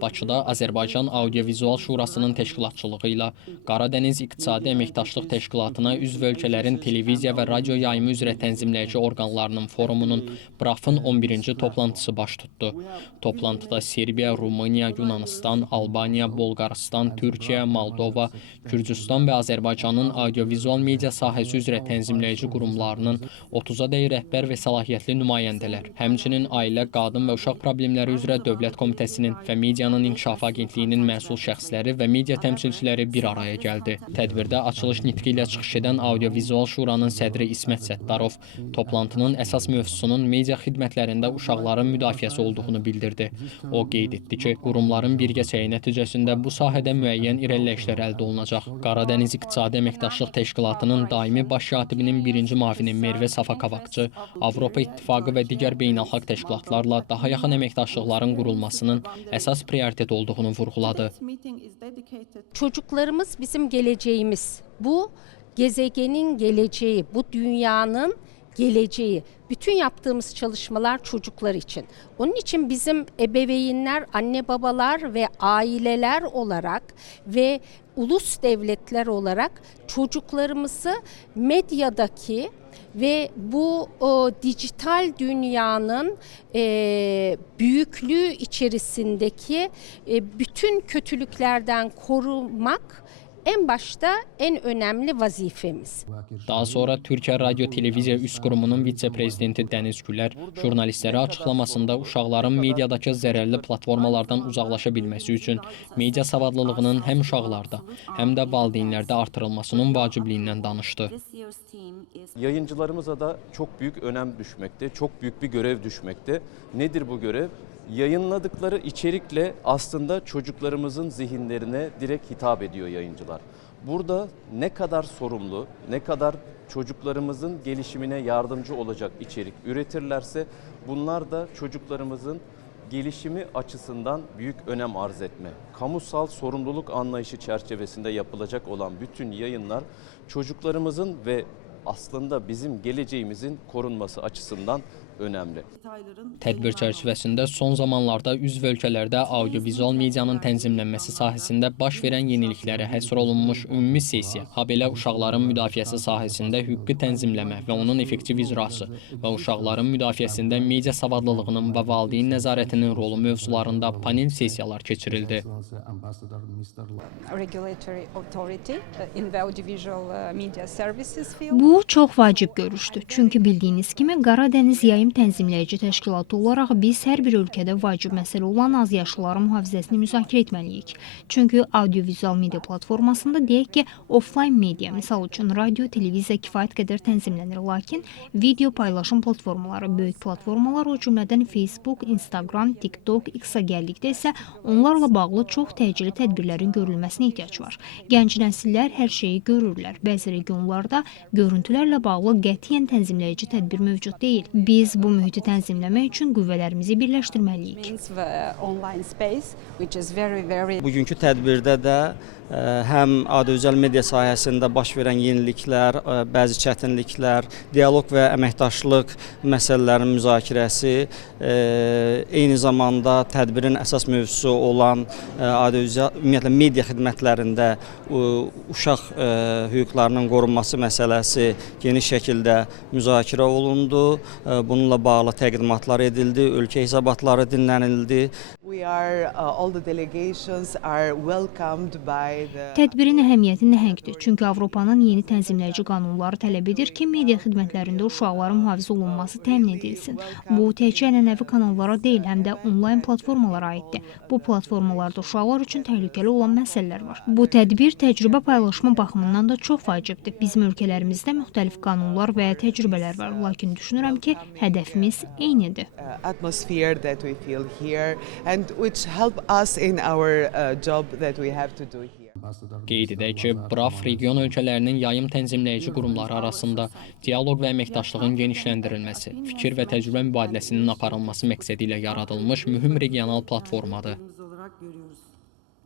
Bakıda Azərbaycan Audiovizual Şurasının təşkilatçılığı ilə Qaradəniz İqtisadi Əməkdaşlıq Təşkilatına üzv ölkələrin televiziya və radio yayımı üzrə tənzimləyici orqanlarının forumunun BRAF-ın 11-ci toplantısı baş tutdu. Toplantıda Serbiya, Rumıniya, Yunanistan, Albaniya, Bolqarıstan, Türkiyə, Moldova, Gürcüstan və Azərbaycanın audiovizual media sahəsi üzrə tənzimləyici qurumlarının 30-a dək rəhbər və səlahiyyətli nümayəndələr, həmçinin Ailə, Qadın və Uşaq Problemləri üzrə Dövlət Komitəsinin və Medianın İnkişafı Agentliyinin məsul şəxsləri və media təmsilçiləri bir araya gəldi. Tədbirdə açılış nitqi ilə çıxış edən Audiovizual Şuranın sədri İsmət Səttarov toplantının əsas mövzusunun media xidmətlərində uşaqların müdafiəsi olduğunu bildirdi. O qeyd etdi ki, qurumların birgəçəyi nəticəsində bu sahədə müəyyən irəliləyişlər əldə olunacaq. Qaradəniz İqtisadi Əməkdaşlıq Təşkilatının daimi baş katibinin birinci müavini Merve Safakavakçı, Avropa İttifaqı və digər beynəlxalq təşkilatlarla daha yaxın əməkdaşlıqların qurulmasının əsas prioritet olduğunu vurğuladı. Çocuklarımız bizim geleceğimiz. Bu gezegenin geleceği, bu dünyanın geleceği. Bütün yaptığımız çalışmalar çocuklar için. Onun için bizim ebeveynler, anne babalar ve aileler olarak ve ulus devletler olarak çocuklarımızı medyadaki ve bu dijital dünyanın büyüklüğü içerisindeki bütün kötülüklerden korumak en başta en önemli vazifemiz. Daha sonra Türkiyə Radio Televiziya Üst Qurumunun vitse-prezidenti Dəniz Gülər jurnalistlərə açıqlamasında uşaqların mediadakı zərərli platformalardan uzaqlaşa bilməsi üçün media savadlılığının həm uşaqlarda, həm də valideynlərdə artırılmasının vacibliyindən danışdı. Yayıncılarımıza da çok büyük önem düşmekte, çok büyük bir görev düşmekte. Nedir bu görev? Yayınladıkları içerikle aslında çocuklarımızın zihinlerine direkt hitap ediyor yayıncılar. Burada ne kadar sorumlu, ne kadar çocuklarımızın gelişimine yardımcı olacak içerik üretirlerse bunlar da çocuklarımızın gelişimi açısından büyük önem arz etme. Kamusal sorumluluk anlayışı çerçevesinde yapılacak olan bütün yayınlar çocuklarımızın ve aslında bizim geleceğimizin korunması açısından önemli. Tədbir çərçivəsində son zamanlarda üzv ölkələrdə audiovizual medianın tənzimlənməsi sahəsində baş verən yeniliklərə həsr olunmuş ümumi sessiya, habelə uşaqların müdafiəsi sahəsində hüquqi tənzimləmə və onun effektiv icrası və uşaqların müdafiəsində media savadlılığının və valideyn nəzarətinin rolu mövzularında panel sessiyalar keçirildi. Bu çox vacib görüşdür. Çünki bildiyiniz kimi Qaradəniz Yayım Tənzimləyici Təşkilatı olaraq biz hər bir ölkədə vacib məsələ olan azyaşlıların mühafizəsini müzakirə etməliyik. Çünki audiovizual media platformasında deyək ki, offline media, misal üçün radio, televiziya kifayət qədər tənzimlənir, lakin video paylaşım platformaları, böyük platformalar, o cümlədən Facebook, Instagram, TikTok, X-a gəldikdə isə onlarla bağlı çox təcili tədbirlərin görülməsinə ehtiyac var. Gənc nəsillər hər şeyi görürlər. Bəzi regionlarda görüntülərlə bağlı qətiyyən tənzimləyici tədbir mövcud deyil. Biz bu mühiti tənzimləmək üçün qüvvələrimizi birləşdirməliyik. Bugünkü tədbirdə də həm audiovizual media sahəsində baş verən yeniliklər, bəzi çətinliklər, dialoq və əməkdaşlıq məsələlərinin müzakirəsi, eyni zamanda tədbirin əsas mövzusu olan audiovizual ümumiyyətlə media xidmətlərində uşaq hüquqlarının qorunması məsələsi geniş şəkildə müzakirə olundu. Bununla bağlı təqdimatlar edildi, ölkə hesabatları dinlənildi. Tədbirin əhəmiyyəti nəhəngdir. Çünki Avropanın yeni tənzimləyici qanunları tələb edir ki, media xidmətlərində uşaqların mühafizə olunması təmin edilsin. Bu təkcə ənənəvi kanallara deyil, həm də onlayn platformalara aiddir. Bu platformalarda uşaqlar üçün təhlükəli olan məsələlər var. Bu tədbir təcrübə paylaşma baxımından da çox vacibdir. Bizim ölkələrimizdə müxtəlif qanunlar və təcrübələr var, lakin düşünürəm ki, hədəfimiz eynidir. Qeyd edək ki, BRAF region ölkələrinin yayım tənzimləyici qurumları arasında dialoq və əməkdaşlığın genişləndirilməsi, fikir və təcrübə mübadiləsinin aparılması məqsədi ilə yaradılmış mühüm regional platformadır.